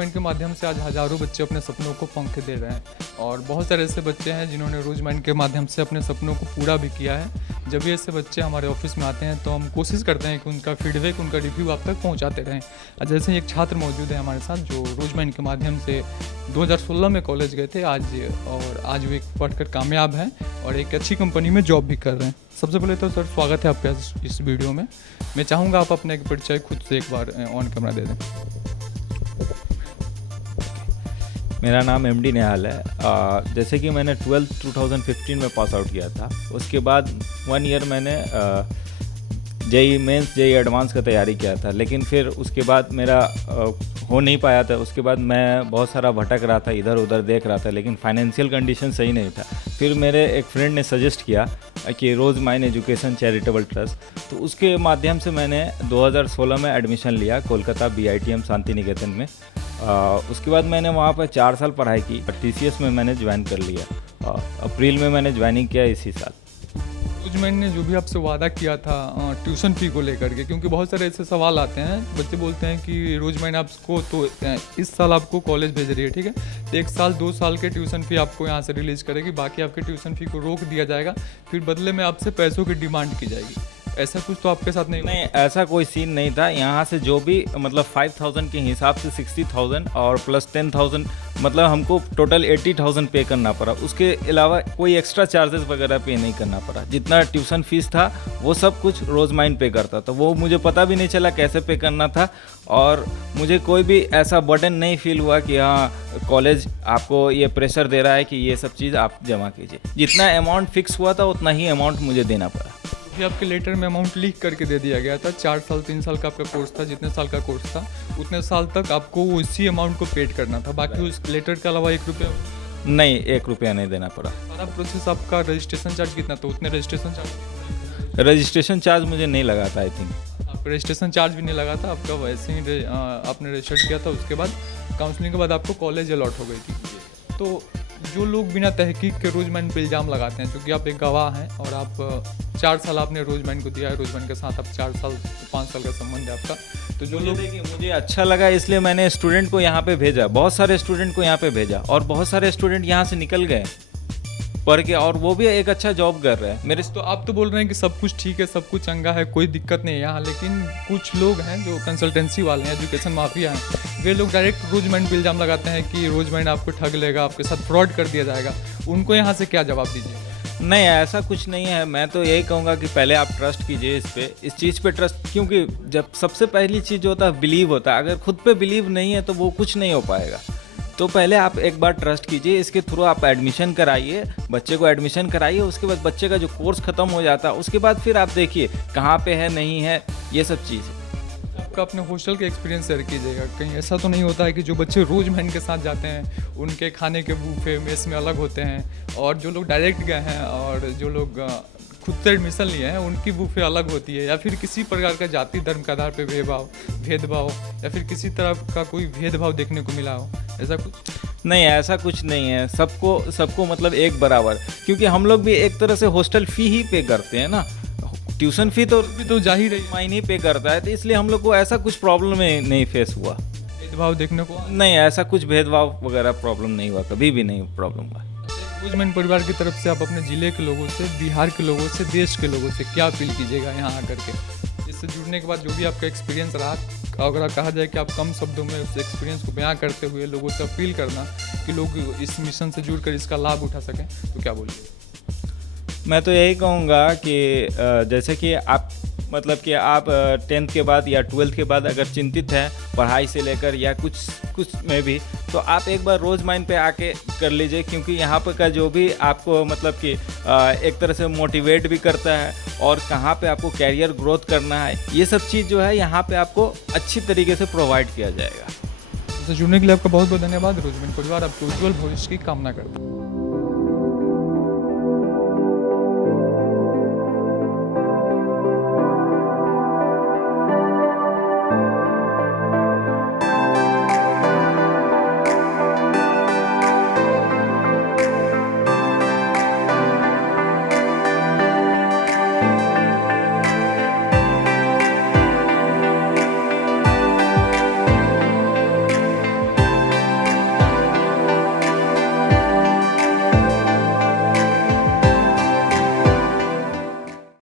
रोजमाइंड के माध्यम से आज हज़ारों बच्चे अपने सपनों को पंख दे रहे हैं और बहुत सारे ऐसे बच्चे हैं जिन्होंने रोजमाइंड के माध्यम से अपने सपनों को पूरा भी किया है। जब भी ऐसे बच्चे हमारे ऑफिस में आते हैं तो हम कोशिश करते हैं कि उनका फीडबैक, उनका रिव्यू आप तक पहुंचाते रहें। जैसे एक छात्र मौजूद है हमारे साथ जो रोजमाइंड के माध्यम से 2016 में कॉलेज गए थे आज वो एक पढ़कर कामयाब हैं और एक अच्छी कंपनी में जॉब भी कर रहे हैं। सबसे पहले तो सर स्वागत है आपका इस वीडियो में। मैं चाहूँगा आप अपने परिचय खुद से एक बार ऑन कैमरा दे दें। मेरा नाम एमडी नेहाल है। जैसे कि मैंने 12th 2015 में पास आउट किया था। उसके बाद 1 ईयर मैंने जेई मेंस जेई एडवांस का तैयारी किया था, लेकिन फिर उसके बाद मेरा हो नहीं पाया था। उसके बाद मैं बहुत सारा भटक रहा था, इधर उधर देख रहा था, लेकिन फाइनेंशियल कंडीशन सही नहीं था। फिर मेरे एक फ्रेंड ने सजेस्ट किया कि रोज़माइन एजुकेशन चैरिटेबल ट्रस्ट, तो उसके माध्यम से मैंने 2016 में एडमिशन लिया कोलकाता BITM शांति निकेतन में। उसके बाद मैंने वहाँ पर 4 साल पढ़ाई की। TCS में मैंने ज्वाइन कर लिया। अप्रैल में मैंने ज्वाइनिंग किया इसी साल। रोजमाइंड ने जो भी आपसे वादा किया था ट्यूशन फ़ी को लेकर के, क्योंकि बहुत सारे ऐसे सवाल आते हैं, बच्चे बोलते हैं कि रोजमाइंड आपको तो इस साल आपको कॉलेज भेज रही है, ठीक है, तो 1 साल 2 साल के ट्यूशन फ़ी आपको यहाँ से रिलीज़ करेगी, बाकी आपके ट्यूशन फ़ी को रोक दिया जाएगा, फिर बदले में आपसे पैसों की डिमांड की जाएगी। ऐसा कुछ तो आपके साथ नहीं? नहीं, ऐसा कोई सीन नहीं था। यहाँ से जो भी मतलब 5,000 के हिसाब से 60,000 और प्लस 10,000 मतलब हमको टोटल 80,000 पे करना पड़ा। उसके अलावा कोई एक्स्ट्रा चार्जेस वगैरह पे नहीं करना पड़ा। जितना ट्यूशन फीस था वो सब कुछ रोजमाइन पे करता था। वो मुझे पता भी नहीं चला कैसे पे करना था और मुझे कोई भी ऐसा बर्डन नहीं फील हुआ कि हाँ कॉलेज आपको ये प्रेशर दे रहा है कि ये सब चीज़ आप जमा कीजिए। जितना अमाउंट फिक्स हुआ था उतना ही अमाउंट मुझे देना पड़ा। फिर आपके लेटर में अमाउंट लिख करके दे दिया गया था। 4 साल 3 साल का आपका कोर्स था, जितने साल का कोर्स था उतने साल तक आपको उसी अमाउंट को पेड करना था, बाकी उस लेटर के अलावा 1 रुपया नहीं, 1 रुपया नहीं देना पड़ा। सारा प्रोसेस आपका रजिस्ट्रेशन चार्ज कितना था? उतने रजिस्ट्रेशन चार्ज मुझे नहीं लगा था। आई थिंक आपका रजिस्ट्रेशन चार्ज भी नहीं लगा था, आपका वैसे ही आपने रजिस्टर्ड किया था। उसके बाद काउंसलिंग के बाद आपको कॉलेज अलॉट हो गई थी। तो जो लोग बिना तहकीक के रोजमाइंड पे इल्ज़ाम लगाते हैं, क्योंकि आप एक गवाह हैं और आप 4 साल आपने रोजमाइंड को दिया है, रोजमाइंड के साथ आप 4 साल 5 साल का संबंध है आपका, तो जो लोग देखिए मुझे अच्छा लगा इसलिए मैंने स्टूडेंट को यहाँ पे भेजा, बहुत सारे स्टूडेंट को यहाँ पे भेजा और बहुत सारे स्टूडेंट यहाँ से निकल गए पढ़ के और वो भी एक अच्छा जॉब कर रहे हैं मेरे। तो आप तो बोल रहे हैं कि सब कुछ ठीक है, सब कुछ चंगा है, कोई दिक्कत नहीं है यहाँ, लेकिन कुछ लोग हैं जो कंसल्टेंसी वाले हैं, एजुकेशन माफिया हैं, वे लोग डायरेक्ट रोजमाइंड पे इल्ज़ाम लगाते हैं कि रोजमाइंड आपको ठग लेगा, आपके साथ फ्रॉड कर दिया जाएगा। उनको यहाँ से क्या जवाब दीजिए? नहीं, ऐसा कुछ नहीं है। मैं तो यही कहूँगा कि पहले आप ट्रस्ट कीजिए इस चीज़ पे ट्रस्ट, क्योंकि जब सबसे पहली चीज़ जो होता है बिलीव होता है। अगर खुद पे बिलीव नहीं है तो वो कुछ नहीं हो पाएगा। तो पहले आप एक बार ट्रस्ट कीजिए, इसके थ्रू आप एडमिशन कराइए, बच्चे को एडमिशन कराइए। उसके बाद बच्चे का जो कोर्स ख़त्म हो जाता है उसके बाद फिर आप देखिए कहाँ पे है नहीं है, ये सब चीज़। आपका अपने हॉस्टल के एक्सपीरियंस शेयर कीजिएगा। कहीं ऐसा तो नहीं होता है कि जो बच्चे रोजमाइंड के साथ जाते हैं उनके खाने के बूफे मेस में अलग होते हैं, और जो लोग डायरेक्ट गए हैं और जो लोग खुद से एडमिशन लिए हैं उनकी बूफे अलग होती है, या फिर किसी प्रकार का जाति धर्म के आधार पर भेदभाव या फिर किसी तरह का कोई भेदभाव देखने को मिला हो? ऐसा कुछ नहीं, ऐसा कुछ नहीं है। सबको मतलब एक बराबर, क्योंकि हम लोग भी एक तरह से हॉस्टल फ़ी ही पे करते हैं ना। ट्यूशन फ़ी तो जा ही रही माइन ही पे करता है, तो इसलिए हम लोग को ऐसा कुछ प्रॉब्लम नहीं फेस हुआ। भेदभाव देखने को नहीं, ऐसा कुछ भेदभाव वगैरह प्रॉब्लम नहीं हुआ, कभी भी नहीं प्रॉब्लम हुआ। रोजमाइंड परिवार की तरफ से आप अपने ज़िले के लोगों से, बिहार के लोगों से, देश के लोगों से क्या अपील कीजिएगा यहाँ आकर के? इससे जुड़ने के बाद जो भी आपका एक्सपीरियंस रहा, अगर कहा जाए कि आप कम शब्दों में उस एक्सपीरियंस को बयां करते हुए लोगों से अपील करना कि लोग इस मिशन से जुड़कर इसका लाभ उठा सकें, तो क्या बोलिए? मैं तो यही कहूँगा कि जैसे कि आप मतलब कि आप 10th के बाद या 12th के बाद अगर चिंतित हैं पढ़ाई से लेकर या कुछ में भी, तो आप एक बार रोजमाइन पे आके कर लीजिए, क्योंकि यहाँ पर का जो भी आपको मतलब कि एक तरह से मोटिवेट भी करता है और कहाँ पे आपको कैरियर ग्रोथ करना है, ये सब चीज़ जो है यहाँ पे आपको अच्छी तरीके से प्रोवाइड किया जाएगा। तो जुड़ने के लिए आपका बहुत बहुत धन्यवाद। रोजमाइंड परिवार आपके उज्ज्वल भविष्य की कामना करता है।